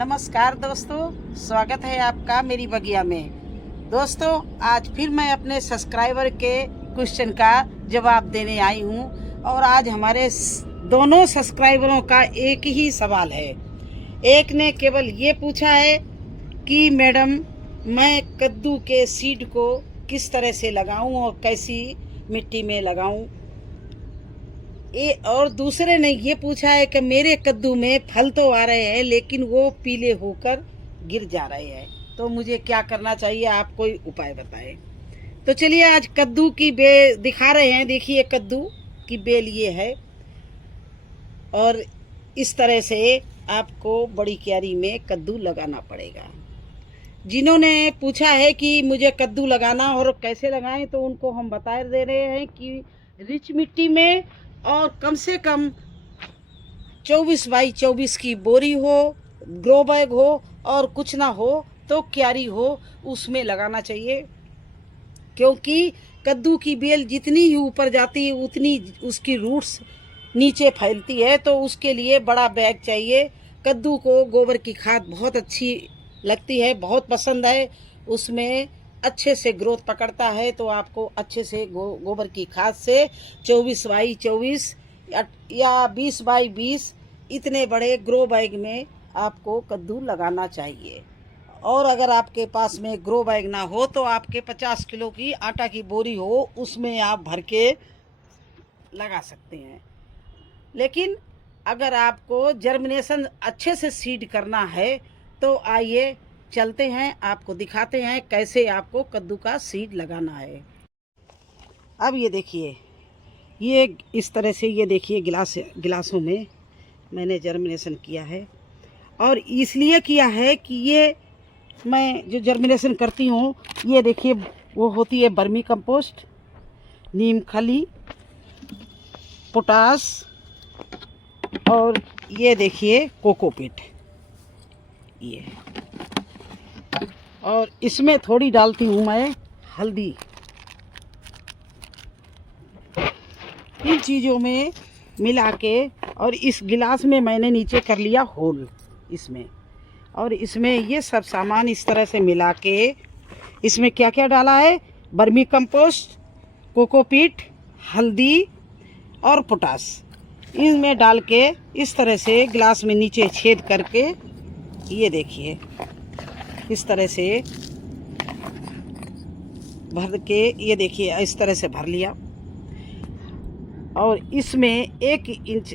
नमस्कार दोस्तों, स्वागत है आपका मेरी बगिया में। दोस्तों, आज फिर मैं अपने सब्सक्राइबर के क्वेश्चन का जवाब देने आई हूँ और आज हमारे दोनों सब्सक्राइबरों का एक ही सवाल है। एक ने केवल ये पूछा है कि मैडम, मैं कद्दू के सीड को किस तरह से लगाऊं और कैसी मिट्टी में लगाऊं। और दूसरे ने ये पूछा है कि मेरे कद्दू में फल तो आ रहे हैं लेकिन वो पीले होकर गिर जा रहे हैं, तो मुझे क्या करना चाहिए, आप कोई उपाय बताएं। तो चलिए आज कद्दू की बेल दिखा रहे हैं। देखिए कद्दू की बेल ये है और इस तरह से आपको बड़ी क्यारी में कद्दू लगाना पड़ेगा। जिन्होंने पूछा है कि मुझे कद्दू लगाना और कैसे लगाएं, तो उनको हम बता दे रहे हैं कि रिच मिट्टी में और कम से कम 24 बाई 24 की बोरी हो, ग्रो बैग हो और कुछ ना हो तो क्यारी हो, उसमें लगाना चाहिए। क्योंकि कद्दू की बेल जितनी ही ऊपर जाती है उतनी उसकी रूट्स नीचे फैलती है, तो उसके लिए बड़ा बैग चाहिए। कद्दू को गोबर की खाद बहुत अच्छी लगती है, बहुत पसंद है, उसमें अच्छे से ग्रोथ पकड़ता है। तो आपको अच्छे से गोबर की खाद से 24 बाई 24 या 20 बाई 20 इतने बड़े ग्रो बैग में आपको कद्दू लगाना चाहिए। और अगर आपके पास में ग्रो बैग ना हो तो आपके 50 किलो की आटा की बोरी हो, उसमें आप भर के लगा सकते हैं। लेकिन अगर आपको जर्मिनेशन अच्छे से सीड करना है तो आइए चलते हैं, आपको दिखाते हैं कैसे आपको कद्दू का सीड लगाना है। अब ये देखिए, ये इस तरह से ये देखिए गिलासों में मैंने जर्मिनेशन किया है। और इसलिए किया है कि ये मैं जो जर्मिनेशन करती हूँ, ये देखिए वो होती है वर्मी कंपोस्ट, नीम खली, पोटास और ये देखिए कोकोपीट। ये और इसमें थोड़ी डालती हूँ मैं हल्दी। इन चीज़ों में मिला के और इस गिलास में मैंने नीचे कर लिया होल इसमें, और इसमें ये सब सामान इस तरह से मिला के इसमें क्या क्या डाला है, वर्मी कंपोस्ट, कोकोपीट, हल्दी और पोटास, इनमें डाल के इस तरह से गिलास में नीचे छेद करके ये देखिए इस तरह से भर के, ये देखिए इस तरह से भर लिया। और इसमें 1 इंच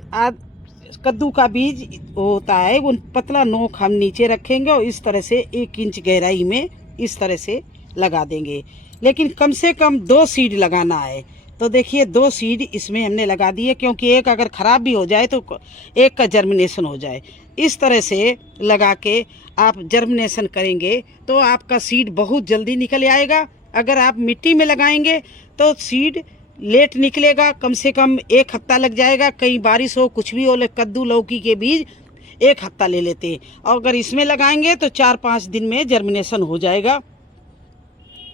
कद्दू का बीज होता है, वो पतला नोक हम नीचे रखेंगे और इस तरह से 1 इंच गहराई में इस तरह से लगा देंगे। लेकिन कम से कम 2 सीड लगाना है। तो देखिए 2 सीड इसमें हमने लगा दिए, क्योंकि एक अगर ख़राब भी हो जाए तो एक का जर्मिनेशन हो जाए। इस तरह से लगा के आप जर्मिनेशन करेंगे तो आपका सीड बहुत जल्दी निकल आएगा। अगर आप मिट्टी में लगाएंगे तो सीड लेट निकलेगा, कम से कम 1 हफ्ता लग जाएगा। कहीं बारिश हो, कुछ भी हो, कद्दू लौकी के बीज 1 हफ्ता ले लेते हैं, और अगर इसमें लगाएंगे तो 4-5 दिन में जर्मिनेशन हो जाएगा।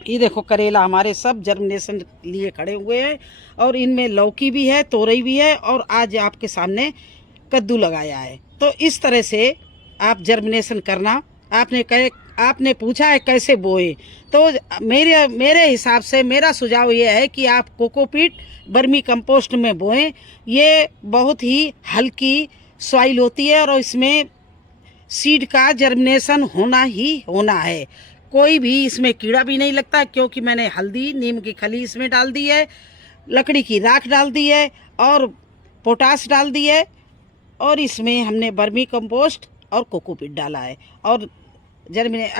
ये देखो करेला हमारे सब जर्मिनेशन लिए खड़े हुए हैं, और इनमें लौकी भी है, तोरई भी है, और आज आपके सामने कद्दू लगाया है। तो इस तरह से आप जर्मिनेशन करना। आपने पूछा है कैसे बोए, तो मेरे हिसाब से मेरा सुझाव ये है कि आप कोकोपीट वर्मी कंपोस्ट में बोएं। ये बहुत ही हल्की सॉइल होती है और इसमें सीड का जर्मिनेशन होना ही होना है। कोई भी इसमें कीड़ा भी नहीं लगता, क्योंकि मैंने हल्दी, नीम की खली इसमें डाल दी है, लकड़ी की राख डाल दी है और पोटास डाल दी है, और इसमें हमने वर्मी कंपोस्ट और कोकोपीट डाला है। और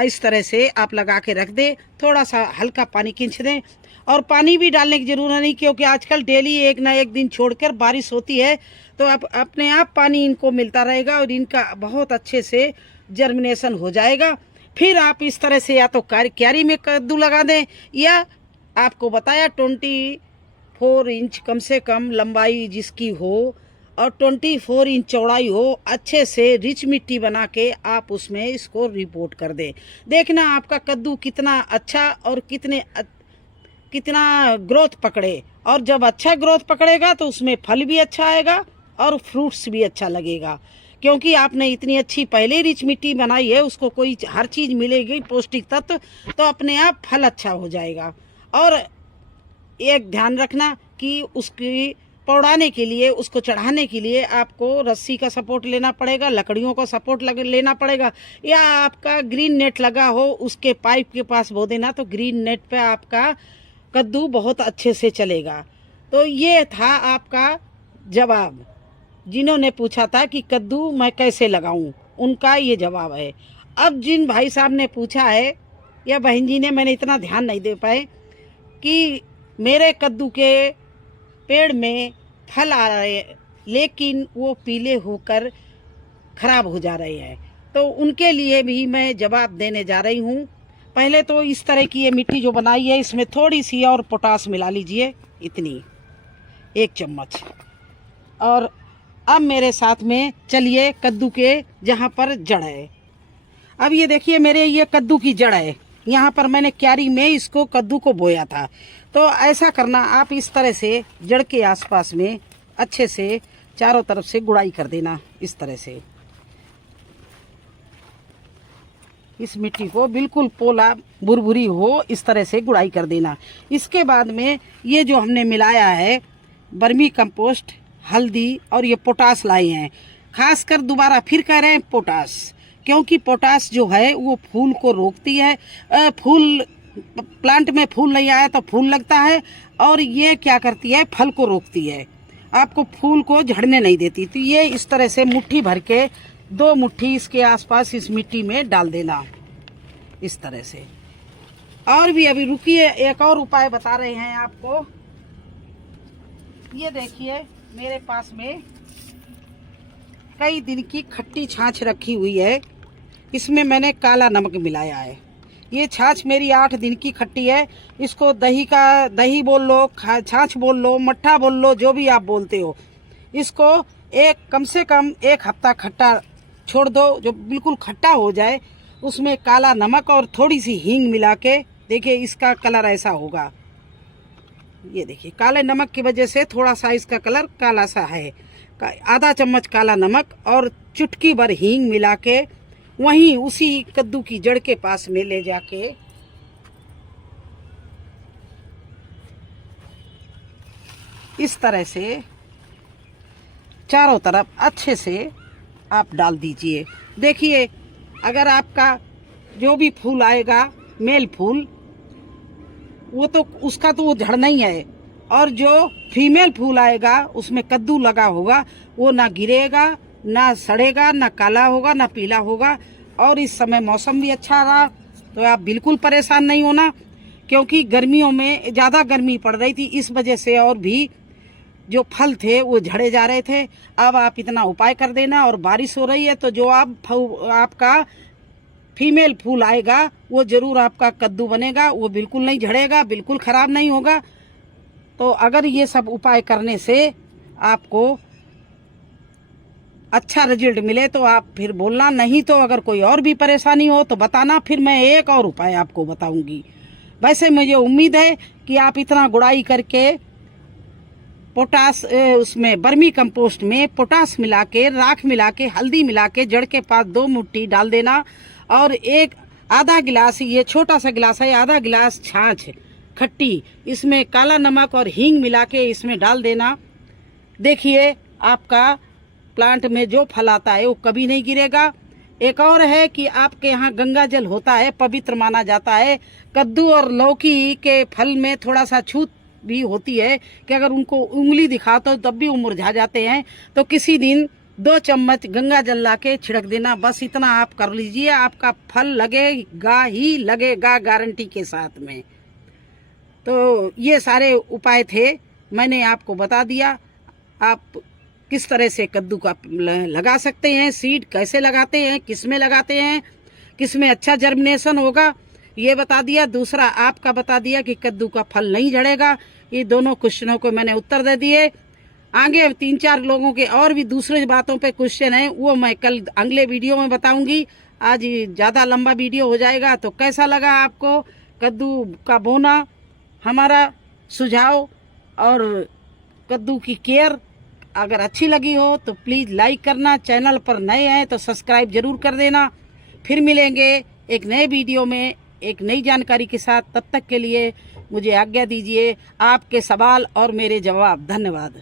इस तरह से आप लगा के रख दें, थोड़ा सा हल्का पानी खींच दें, और पानी भी डालने की ज़रूरत नहीं, क्योंकि आजकल डेली एक ना एक दिन छोड़कर बारिश होती है, तो आप अपने आप पानी इनको मिलता रहेगा और इनका बहुत अच्छे से जर्मिनेशन हो जाएगा। फिर आप इस तरह से या तो क्यारी में कद्दू लगा दें, या आपको बताया 24 इंच कम से कम लंबाई जिसकी हो और 24 इंच चौड़ाई हो, अच्छे से रिच मिट्टी बना के आप उसमें इसको रिपोर्ट कर दें। देखना आपका कद्दू कितना अच्छा और कितना ग्रोथ पकड़े। और जब अच्छा ग्रोथ पकड़ेगा तो उसमें फल भी अच्छा आएगा और फ्रूट्स भी अच्छा लगेगा। क्योंकि आपने इतनी अच्छी पहले रिच मिट्टी बनाई है, उसको कोई हर चीज़ मिलेगी पौष्टिक तत्व, तो अपने आप फल अच्छा हो जाएगा। और एक ध्यान रखना कि उसकी पौड़ाने के लिए, उसको चढ़ाने के लिए आपको रस्सी का सपोर्ट लेना पड़ेगा, लकड़ियों का सपोर्ट लेना पड़ेगा, या आपका ग्रीन नेट लगा हो उसके पाइप के पास बो देना, तो ग्रीन नेट पे आपका कद्दू बहुत अच्छे से चलेगा। तो ये था आपका जवाब। जिन्होंने पूछा था कि कद्दू मैं कैसे लगाऊं, उनका ये जवाब है। अब जिन भाई साहब ने पूछा है या बहन जी ने, मैंने इतना ध्यान नहीं दे पाए कि मेरे कद्दू के पेड़ में फल आ रहे हैं लेकिन वो पीले होकर खराब हो जा रहे हैं, तो उनके लिए भी मैं जवाब देने जा रही हूँ। पहले तो इस तरह की ये मिट्टी जो बनाई है, इसमें थोड़ी सी और पोटास मिला लीजिए, इतनी 1 चम्मच। और अब मेरे साथ में चलिए कद्दू के जहाँ पर जड़ है। अब ये देखिए मेरे ये कद्दू की जड़ है, यहाँ पर मैंने क्यारी में इसको कद्दू को बोया था। तो ऐसा करना, आप इस तरह से जड़ के आसपास में अच्छे से चारों तरफ से गुड़ाई कर देना। इस तरह से इस मिट्टी को बिल्कुल पोला भुरभुरी हो, इस तरह से गुड़ाई कर देना। इसके बाद में ये जो हमने मिलाया है वर्मी कंपोस्ट, हल्दी और ये पोटास लाए हैं, खासकर दोबारा फिर कह रहे हैं पोटास, क्योंकि पोटास जो है वो फूल को रोकती है। फूल प्लांट में फूल नहीं आया तो फूल लगता है, और ये क्या करती है, फल को रोकती है, आपको फूल को झड़ने नहीं देती। तो ये इस तरह से मुट्ठी भर के 2 मुट्ठी इसके आसपास इस मिट्टी में डाल देना, इस तरह से। और भी अभी रुकिए, एक और उपाय बता रहे हैं आपको। ये देखिए मेरे पास में कई दिन की खट्टी छाछ रखी हुई है, इसमें मैंने काला नमक मिलाया है। ये छाछ मेरी 8 दिन की खट्टी है। इसको दही बोल लो, छाछ बोल लो, मट्ठा बोल लो, जो भी आप बोलते हो। इसको कम से कम 1 हफ्ता खट्टा छोड़ दो, जो बिल्कुल खट्टा हो जाए। उसमें काला नमक और थोड़ी सी हींग मिला के देखिए, इसका कलर ऐसा होगा। ये देखिए काले नमक की वजह से थोड़ा सा इसका कलर काला सा है। आधा चम्मच काला नमक और चुटकी भर हींग मिला के वहीं उसी कद्दू की जड़ के पास में ले जाके इस तरह से चारों तरफ अच्छे से आप डाल दीजिए। देखिए अगर आपका जो भी फूल आएगा मेल फूल, वो तो उसका तो वो झड़ना ही है, और जो फीमेल फूल आएगा उसमें कद्दू लगा होगा, वो ना गिरेगा, ना सड़ेगा, ना काला होगा, ना पीला होगा। और इस समय मौसम भी अच्छा रहा, तो आप बिल्कुल परेशान नहीं होना, क्योंकि गर्मियों में ज़्यादा गर्मी पड़ रही थी, इस वजह से और भी जो फल थे वो झड़े जा रहे थे। अब आप इतना उपाय कर देना, और बारिश हो रही है तो जो आपका फीमेल फूल आएगा वो ज़रूर आपका कद्दू बनेगा, वो बिल्कुल नहीं झड़ेगा, बिल्कुल ख़राब नहीं होगा। तो अगर ये सब उपाय करने से आपको अच्छा रिजल्ट मिले तो आप फिर बोलना, नहीं तो अगर कोई और भी परेशानी हो तो बताना, फिर मैं एक और उपाय आपको बताऊंगी। वैसे मुझे उम्मीद है कि आप इतना गुड़ाई करके पोटास, उसमें वर्मी कंपोस्ट में पोटास मिला के, राख मिला के, हल्दी मिला के जड़ के पास 2 मुट्ठी डाल देना, और आधा गिलास, ये छोटा सा गिलास है, आधा गिलास छाछ खट्टी, इसमें काला नमक और हींग मिला के इसमें डाल देना। देखिए आपका प्लांट में जो फल आता है वो कभी नहीं गिरेगा। एक और है कि आपके यहाँ गंगा जल होता है, पवित्र माना जाता है। कद्दू और लौकी के फल में थोड़ा सा छूत भी होती है कि अगर उनको उंगली दिखाओ तो तब भी वो मुरझा जाते हैं। तो किसी दिन 2 चम्मच गंगा जल ला के छिड़क देना, बस इतना आप कर लीजिए, आपका फल लगेगा ही लगेगा, गारंटी के साथ में। तो ये सारे उपाय थे, मैंने आपको बता दिया। आप किस तरह से कद्दू का लगा सकते हैं, सीड कैसे लगाते हैं, किस में लगाते हैं, किस में अच्छा जर्मिनेशन होगा, ये बता दिया। दूसरा आपका बता दिया कि कद्दू का फल नहीं झड़ेगा। ये दोनों क्वेश्चनों को मैंने उत्तर दे दिए। आगे 3-4 लोगों के और भी दूसरे बातों पे क्वेश्चन हैं, वो मैं कल अगले वीडियो में बताऊंगी। आज ज़्यादा लंबा वीडियो हो जाएगा। तो कैसा लगा आपको कद्दू का बोना, हमारा सुझाव और कद्दू की केयर अगर अच्छी लगी हो तो प्लीज़ लाइक करना, चैनल पर नए हैं तो सब्सक्राइब ज़रूर कर देना। फिर मिलेंगे एक नए वीडियो में एक नई जानकारी के साथ। तब तक के लिए मुझे आज्ञा दीजिए। आपके सवाल और मेरे जवाब। धन्यवाद।